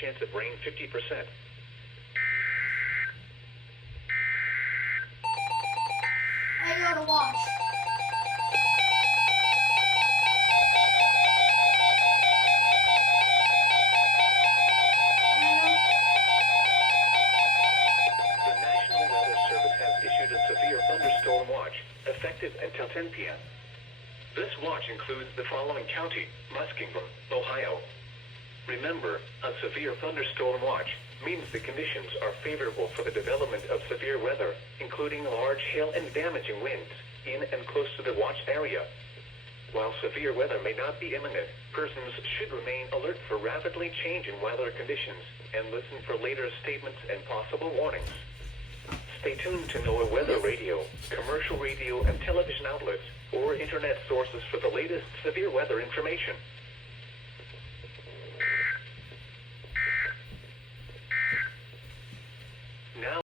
chance of rain 50%. I gotta watch. The National Weather Service has issued a severe thunderstorm watch, effective until 10 p.m. This watch includes the following county: Muskingum, Ohio. Remember, a severe thunderstorm watch means the conditions are favorable for the development of severe weather, including large hail and damaging winds, in and close to the watch area. While severe weather may not be imminent, persons should remain alert for rapidly changing weather conditions and listen for later statements and possible warnings. Stay tuned to NOAA weather radio, commercial radio and television outlets, or internet sources for the latest severe weather information.